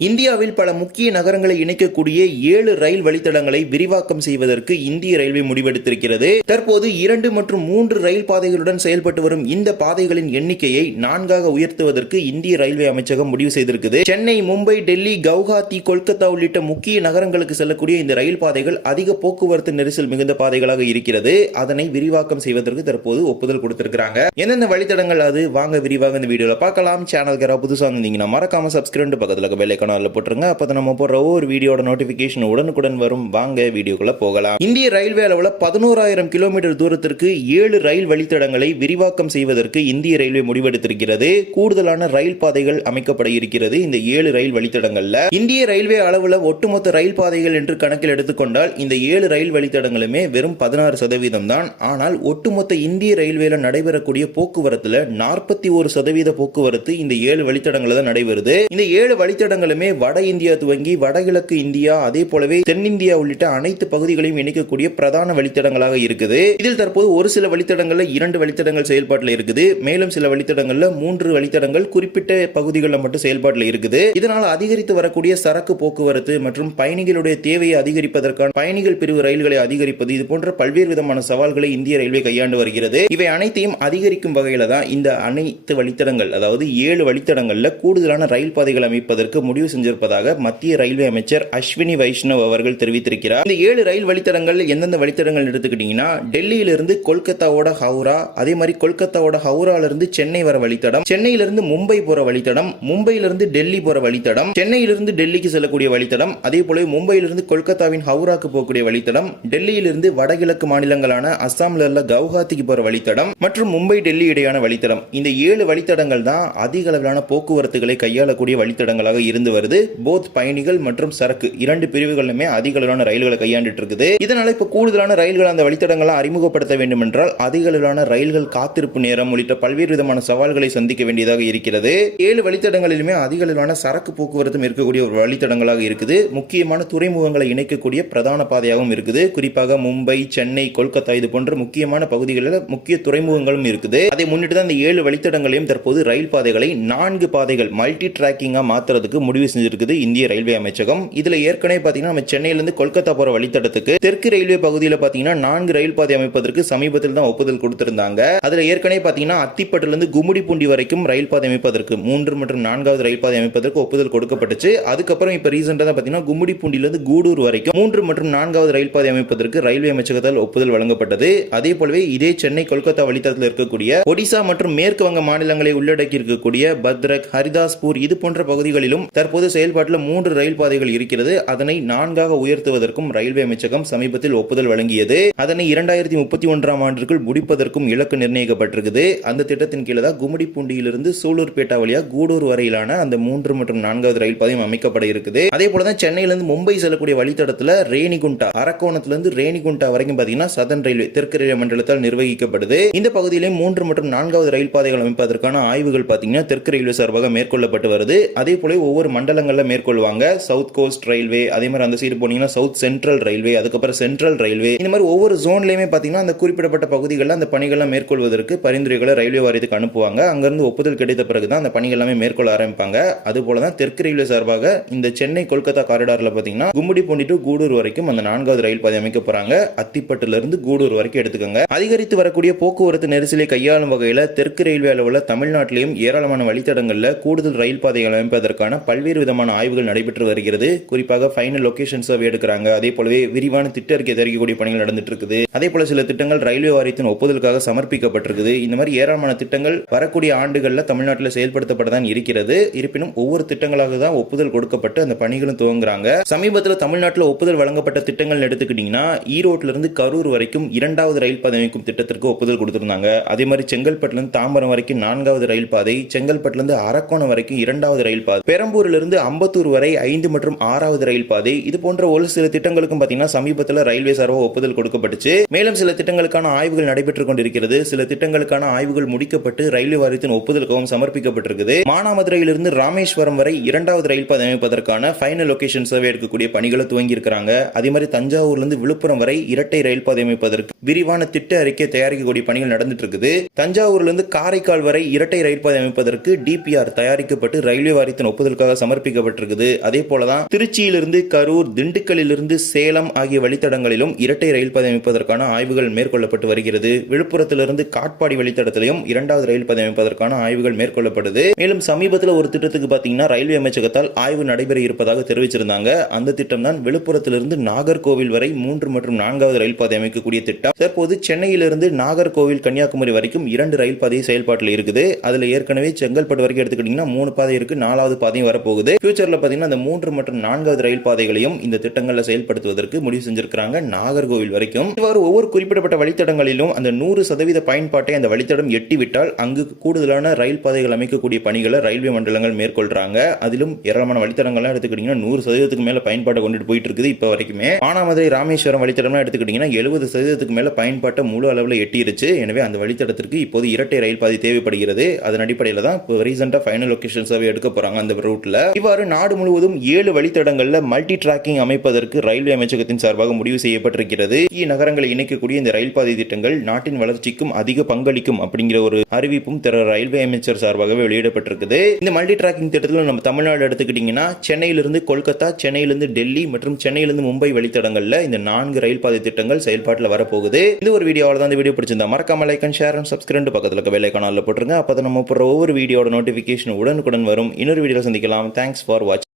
இந்தியாவில் பல முக்கிய நகரங்களை இணைக்கக்கூடிய 7 ரயில் வழித்தடங்களை விரிவாக்கம் செய்வதற்கு இந்திய ரயில்வே முடிவெடுத்திருக்கிறது. தற்போது 2 மற்றும் 3 ரயில் பாதைகளுடன் செயல்பட்டு வரும் இந்த பாதைகளின் எண்ணிக்கையை 4ஆக உயர்த்துவதற்கு இந்திய ரயில்வே அமைச்சகம் முடிவு செய்திருக்குது. சென்னை, மும்பை, டெல்லி, கவுஹாத்தி, கொல்கத்தா உள்ளிட்ட முக்கிய நகரங்களுக்கு செல்லக்கூடிய இந்த ரயில் பாதைகள் அதிக போக்குவரத்து நெரிசல் மிகுந்த பாதைகளாக இருக்கிறது. அதனை விரிவாக்கம் செய்வதற்கு தற்போது ஒப்புதல் கொடுத்திருக்கிறாங்க. எந்தெந்த வழித்தடங்கள் அது வாங்க விரிவாக இந்த வீடியோல பார்க்கலாம். சேனலுக்கு யாராவது புதுசா இருந்தீங்கன்னா மறக்காம சப்ஸ்கிரைப் பக்கத்துல பெல் ஐகான் போட்டுருங்க. அப்பதான் நம்ம போடுற ஒவ்வொரு வீடியோட நோட்டிபிகேஷன் உடனுக்குடன் வரும். வாங்க வீடியோக்குள்ள போகலாம். இந்திய ரயில்வே அளவுல 11,000 கிலோமீட்டர் தூரத்திற்கு 7 ரயில் வழித்தடங்களை விரிவாக்கம் செய்வதற்கு இந்திய ரயில்வே முடிவெடுத்திருக்கிறது. கூடுதலான ரயில் பாதைகள் அமைக்கப்பட இருக்கிறது. இந்த 7 ரயில் வழித்தடங்கள்ல இந்திய ரயில்வே அளவுல ஒட்டுமொத்த ரயில் பாதைகள் என்று கணக்கில் எடுத்துக்கொண்டால் இந்த 7 ரயில் வழித்தடங்களுமே வெறும் 16% தான். ஆனால் ஒட்டுமொத்த இந்திய ரயில்வேல நடைபெறக்கூடிய போக்குவரத்துல 41% போக்குவரத்து இந்த 7 வழித்தடங்கள் தான் நடைபெறுது. இந்த 7 வழித்தடங்களுமே வட இந்தியா துவங்கி வடகிழக்கு இந்தியா, அதே போலவே தென்னிந்தியா உள்ளிட்ட அனைத்து பகுதிகளையும் இணைக்கக்கூடிய பிரதான வழித்தடங்களாக இருக்குது. இதில் தற்போது ஒரு சில வழித்தடங்கள்ல 2 வழித்தடங்கள் செயல்பாட்டில் இருக்குது. மேலும் சில வழித்தடங்கள்ல 3 வழித்தடங்கள் குறிப்பிட்ட பகுதிகளில் மட்டும் செயல்பாட்டில் இருக்குது. இதனால் அதிகரித்து வரக்கூடிய சரக்கு போக்குவரத்து மற்றும் பயணிகளுடைய தேவையை அதிகரிப்பதற்கான பயணிகள் பிரிவு ரயில்களை அதிகரிப்பது, இது போன்ற பல்வேறு விதமான சவால்களை இந்திய ரயில்வே கையாண்டு வருகிறது. இவை அனைத்தையும் அதிகரிக்கும் வகையில தான் இந்த அனைத்து வழித்தடங்கள், அதாவது 7 வழித்தடங்கள்ல கூடுதலான ரயில் பாதைகள் அமைப்பதற்கு முடிவு செஞ்சிருப்பதாக மத்திய ரயில்வே அமைச்சர் அஸ்வினி வைஷ்ணவ் அவர்கள் தெரிவித்திருக்கிறார். இந்த 7 ரயில் வழித்தடங்கள் எந்தெந்த வழித்தடங்கள் எடுத்துக்கிட்டீங்கன்னா, டெல்லியிலிருந்து கொல்கத்தாவோட ஹவுரா, அதே மாதிரி கொல்கத்தாவோட ஹவுரால இருந்து சென்னை வர வழித்தடம், சென்னையிலிருந்து மும்பை போற வழித்தடம், மும்பையிலிருந்து டெல்லி போற வழித்தடம், சென்னையிலிருந்து டெல்லிக்கு செல்லக்கூடிய வழித்தடம், அதே போல மும்பையிலிருந்து கொல்கத்தாவின் ஹவுராக்கு போகக்கூடிய வழித்தடம், டெல்லியிலிருந்து வடகிழக்கு மாநிலங்களான அஸ்ஸாம்ல உள்ள கவுஹாத்திக்கு போற வழித்தடம் மற்றும் மும்பை டெல்லி இடையான வழித்தடம். இந்த 7 வழித்தடங்கள் தான் அதிக அளவிலான போக்குவரத்துகளை கையாளக்கூடிய வழித்தடங்களாக இருந்து வருது. போத் பயணிகள் மற்றும் சரக்கு 2 பிரிவுகளுமே அதிக அளவிலான ரயில்களை கையாண்டுட்டு இருக்குது. இதனால இப்ப கூடுதலான ரயில்கள் அந்த வழித்தடங்களை அறிமுகப்படுத்த வேண்டும் என்றால் அதிக அளவிலான ரயில்கள் காத்திருப்பு நேரம் உள்ளிட்ட பல்வேறு விதமான சவால்களை சந்திக்க வேண்டியதாக இருக்கிறது. 7 வழித்தடங்களிலுமே அதிக அளவிலான சரக்கு போக்குவரத்தும் இருக்கக்கூடிய ஒரு வழித்தடங்களாக இருக்குது. முக்கியமான துறைமுகங்களை இணைக்கக்கூடிய பிரதான பாதையாகவும் இருக்குது. குறிப்பாக மும்பை, சென்னை, கொல்கத்தா இது போன்ற முக்கியமான பகுதிகளில் முக்கிய துறைமுகங்களும் இருக்குது. அதை முன்னிட்டு தான் இந்த 7 வழித்தடங்களையும் தற்போது ரயில் பாதைகளை 4 பாதைகள் மல்டி டிராக்கிங்கா மாத்துறதுக்கு முடிவு செஞ்சிருக்குது இந்திய ரயில்வே அமைச்சகம். இதுல ஏற்கனவே பாத்தீங்கன்னா நம்ம சென்னையிலிருந்து கொல்கத்தா போற வழித்தடத்துக்கு தெற்கு ரயில்வே பகுதியில் பாத்தீங்கன்னா 4 ரயில் பாதை அமைப்பதற்கு சமீபத்தில் தான் ஒப்புதல் கொடுத்திருந்தாங்க. அதுல ஏற்கனவே பாத்தீங்கன்னா அத்திப்பட்டிலிருந்து கும்மிடிப்பூண்டி வரைக்கும் ரயில் பாதை அமைப்பதற்கு 3 மற்றும் 4வது ரயில் பாதை அமைப்பதற்கு ஒப்புதல் கொடுக்கப்பட்டுச்சு. அதுக்கப்புறம் இப்ப ரீசெண்டா தான் பாத்தீங்கன்னா கும்மிடிப்பூண்டிலிருந்து கூடூர் வரைக்கும் 3 மற்றும் 4வது ரயில் பாதை அமைப்பதற்கு ரயில்வே அமைச்சகத்தால் ஒப்புதல் வழங்கப்பட்டது. அதே போலவே இதே சென்னை கொல்கத்தா வழித்தடத்தில் இருக்கக்கூடிய ஒடிசா மற்றும் மேற்கு வங்க மாநிலங்களை உள்ளடக்கி இருக்கக்கூடிய பத்ரக், ஹரிதாஸ்பூர் இது போன்ற பகுதிகளிலும் தற்போது செயல்பாட்டில் 3 ரயில் பாதைகள் இருக்கிறது. அதனை 4ஆக உயர்த்துவதற்கும் ரயில்வே அமைச்சகம் சமீபத்தில் ஒப்புதல் வழங்கியது. அதனை 2031ஆம் ஆண்டிற்குள் முடிப்பதற்கும் இலக்கு நிர்ணயிக்கப்பட்டிருக்குது. அந்த திட்டத்தின் கீழே தான் கும்மிடிப்பூண்டியிலிருந்து சூலூர்பேட்டா வழியா கூடூர் வரையிலான அந்த 3 மற்றும் 4வது ரயில் பாதையும் அமைக்கப்பட இருக்குது. அதே போலதான் சென்னையிலிருந்து மும்பை செல்லக்கூடிய வழித்தடத்தில் ரேணிகுண்டா, அரக்கோணத்திலிருந்து ரேணிகுண்டா வரைக்கும் பாத்தீங்கன்னா சதன் ரயில்வே தெற்கு ரயில்வே மண்டலத்தால் நிர்வகிக்கப்படுது. இந்த பகுதியிலும் 3 மற்றும் 4வது ரயில் பாதைகள் அமைப்பதற்கான ஆய்வுகள் பாத்தீங்கன்னா தெற்கு ரயில்வே சார்பாக மேற்கொள்ளப்பட்டு வருது. அதே போல ஒவ்வொரு மண்டலங்கள்ல மேற்கொள்வாங்க. சவுத் கோஸ்ட் ரயில்வே, அதே மாதிரி அந்த சைடு போனீங்கன்னா சவுத் சென்ட்ரல் ரயில்வே, அதுக்கப்புறம் சென்ட்ரல் ரயில்வே, இந்த மாதிரி ஒவ்வொரு ஜோன்லயுமே பாத்தீங்கன்னா அந்த குறிப்பிடப்பட்ட பகுதிகளில் அந்த பணிகளை மேற்கொள்வதற்கு பரிந்துரைகளை ரயில்வே வாரியத்துக்கு அனுப்புவாங்க. அங்கிருந்து ஒப்புதல் கிடைத்த பிறகுதான் அந்த பணிகள் எல்லாமே மேற்கொள்ள ஆரம்பிப்பாங்க. அது போலதான் தெற்கு ரயில்வே சார்பாக இந்த சென்னை கொல்கத்தா காரிடார்ல பாத்தீங்கன்னா கும்மிடிப்பூண்டி டு கூடூர் வரைக்கும் அந்த 4வது ரயில் பாதை அமைக்க போறாங்க. அத்திப்பட்டுல இருந்து கூடூர் வரைக்கும் எடுத்துக்கோங்க. அதிகரித்து வரக்கூடிய போக்குவரத்து நெரிசலை கையாளும் வகையில தெற்கு ரயில்வே அளவுல தமிழ்நாட்டிலையும் ஏராளமான வழித்தடங்கள்ல கூடுதல் ரயில் பாதைகள் அமைப்பதற்கான பல்வேறு விதமான ஆய்வுகள் நடைபெற்று வருகிறது. குறிப்பாக ஃபைனல் லொகேஷன் சர்வே எடுக்கிறாங்க. அதே போலவே விரிவான திட்ட அறிக்கை தயாரிக்கக்கூடிய பணிகள் நடந்துட்டு இருக்குது. அதே போல சில திட்டங்கள் ரயில்வே வாரியத்தின் ஒப்புதலுக்காக சமர்ப்பிக்கப்பட்டிருக்குது. இந்த மாதிரி ஏராளமான திட்டங்கள் வரக்கூடிய ஆண்டுகளில் தமிழ்நாட்டில் செயல்படுத்தப்படதான் இருக்கிறது. இருப்பினும் ஒவ்வொரு திட்டங்களாக தான் ஒப்புதல் கொடுக்கப்பட்டு அந்த பணிகளும் துவங்குறாங்க. சமீபத்தில் தமிழ்நாட்டில் ஒப்புதல் வழங்கப்பட்ட திட்டங்கள் எடுத்துக்கிட்டீங்கன்னா, ஈரோட்டில இருந்து கரூர் வரைக்கும் 2வது ரயில் பாதை அமைக்கும் திட்டத்திற்கு ஒப்புதல் கொடுத்திருந்தாங்க. அதே மாதிரி செங்கல்பட்டுல இருந்து தாம்பரம் வரைக்கும் 4வது ரயில் பாதை, செங்கல்பட்டுல இருந்து அரக்கோணம் வரைக்கும் 2வது ரயில் பாதை, பெரம்பூரிலிருந்து அம்பத்தூர் வரை 5 மற்றும் 6வது ரயில் பாதை, இது போன்ற ஒரு சில திட்டங்களுக்கும் பாத்தீங்கன்னா சமீபத்தில் ரயில்வே சார்பாக ஒப்புதல் கொடுக்கப்பட்டுச்சு. மேலும் சில திட்டங்களுக்கான ஆய்வுகள் நடைபெற்றுக் கொண்டிருக்கிறது. சில திட்டங்களுக்கான ஆய்வுகள் முடிக்கப்பட்டு ரயில்வே வாரியத்தின் ஒப்புதலுக்காகவும் சமர்ப்பிக்கப்பட்டிருக்குது. மானாமதுரையிலிருந்து ராமேஸ்வரம் வரை 2வது ரயில் பாதை அமைப்பதற்கான ஃபைனல் லொகேஷன் சர்வே எடுக்கக்கூடிய பணிகளை துவங்கி இருக்கிறாங்க. அதே மாதிரி தஞ்சாவூர்லிருந்து விழுப்புரம் வரை இரட்டை ரயில் பாதை அமைப்பதற்கு விரிவான திட்ட அறிக்கை தயாரிக்கக்கூடிய பணிகள் நடந்துட்டு இருக்குது. தஞ்சாவூரிலிருந்து காரைக்கால் வரை இரட்டை ரயில் பாதை அமைப்பதற்கு டிபிஆர் தயாரிக்கப்பட்டு ரயில்வே வாரியத்தின் ஒப்புதலுக்காக சமர்ப்பிக்கப்பட்டிருக்குது. அதே போலதான் திருச்சியிலிருந்து கரூர், திண்டுக்கல்லிலிருந்து சேலம் ஆகிய வழித்தடங்களிலும் இரட்டை ரயில் பாதை அமைப்பதற்கான ஆய்வுகள் மேற்கொள்ளப்பட்டு வருகிறது. விழுப்புரத்திலிருந்து காட்பாடி வழித்தடத்திலும் இரண்டாவது ரயில் பாதை அமைப்பதற்கான ஆய்வுகள் மேற்கொள்ளப்படுது. மேலும் சமீபத்தில் ஒரு திட்டத்துக்கு பாத்தீங்கன்னா ரயில்வே அமைச்சகத்தால் ஆய்வு நடைபெற இருப்பதாக தெரிவிச்சிருந்தாங்க. அந்த திட்டம் தான் விழுப்புரத்திலிருந்து நாகர்கோவில் வரை 3 மற்றும் 4வது ரயில் பாதை அமைக்கக்கூடிய திட்டம். தற்போது சென்னையிலிருந்து நாகர்கோவில் கன்னியாகுமரி வரைக்கும் 2 ரயில் பாதை செயல்பாட்டில் இருக்குது. அதுல ஏற்கனவே செங்கல்பட்டு வரைக்கும் எடுத்துக்கிட்டீங்கன்னா 3 பாதை இருக்கு, 4வது பாதையும் வரப்போகுது. ஃபியூச்சர்ல பாத்தீங்கன்னா அந்த 3 மற்றும் 4வது ரயில் பாதைகளையும் இந்த திட்டங்களை செயல்படுத்துவதற்கு முடிவு செஞ்சிருக்காங்க நாகர்கோவில் வரைக்கும். இவ்வாறு ஒவ்வொரு குறிப்பிடப்பட்ட வழித்தடங்களிலும் அந்த 100% பயன்பாட்டை அந்த வழித்தடம் எட்டிவிட்டால் அங்கு கூடுதலான ரயில் பாதைகள் அமைக்கக்கூடிய பணிகளை ரயில்வே மண்டலங்கள் மேற்கொள்றாங்க. அதிலும் ஏராளமான வழித்தடங்கள்லாம் எடுத்துக்கிட்டீங்கன்னா 100%க்கு மேல பயன்பாட்டை கொண்டுட்டு போயிட்டு இருக்குது. இப்ப வரைக்குமே மானாமதுரை ராமேஸ்வரம் வழித்தடம் எடுத்துக்கிட்டீங்கன்னா 70%க்கு மேல பயன்பாட்டை முழு அளவில் எட்டிருச்சு. எனவே அந்த வழித்தடத்திற்கு இப்போது இரட்டை ரயில் பாதை தேவைப்படுகிறது. அதன் அடிப்படையில் தான் இப்போ ரீசெண்டா ஃபைனல் லொகேஷன் சர்வே எடுக்க போறாங்க அந்த ரூட்ல. இவ்வாறு நாடு முழுவதும் 7 வழித்தடங்கள்ல மல்டி டிராக்கிங் அமைப்பதற்கு ரயில்வே அமைச்சகத்தின் சார்பாக முடிவு செய்யப்பட்டிருக்கிறது. நகரங்களை இணைக்கக்கூடிய இந்த ரயில் பாதை திட்டங்கள் நாட்டின் வளர்ச்சிக்கும் அதிக பங்களிக்கும் அப்படிங்கிற ஒரு அறிவிப்பும் ரயில்வே அமைச்சர் சார்பாகவே வெளியிடப்பட்டிருக்குது. இந்த மல்டி டிராக்கிங் திட்டத்தில் நம்ம தமிழ்நாடு எடுத்துக்கிட்டீங்கன்னா சென்னையிலிருந்து கொல்கத்தா, சென்னையிலிருந்து டெல்லி மற்றும் சென்னையிலிருந்து மும்பை வழித்தடங்கள்ல இந்த 4 ரயில் பாதை திட்டங்கள் செயல்பாட்டில் வரப்போகுது. இந்த ஒரு வீடியோவில் தான் இந்த வீடியோ பிடிச்சிருந்தா மறக்காம like and share and subscribe பக்கத்தில் இருக்க பெல் ஐகானில் போட்டுருங்க. அப்போ நம்ம போடுற ஒவ்வொரு வீடியோட நோட்டிஃபிகேஷன் உடனுக்குடன் வரும். இன்னொரு வீடியோவில் சந்திக்கலாம். தேங்க்ஸ் ஃபார் வாட்சிங்.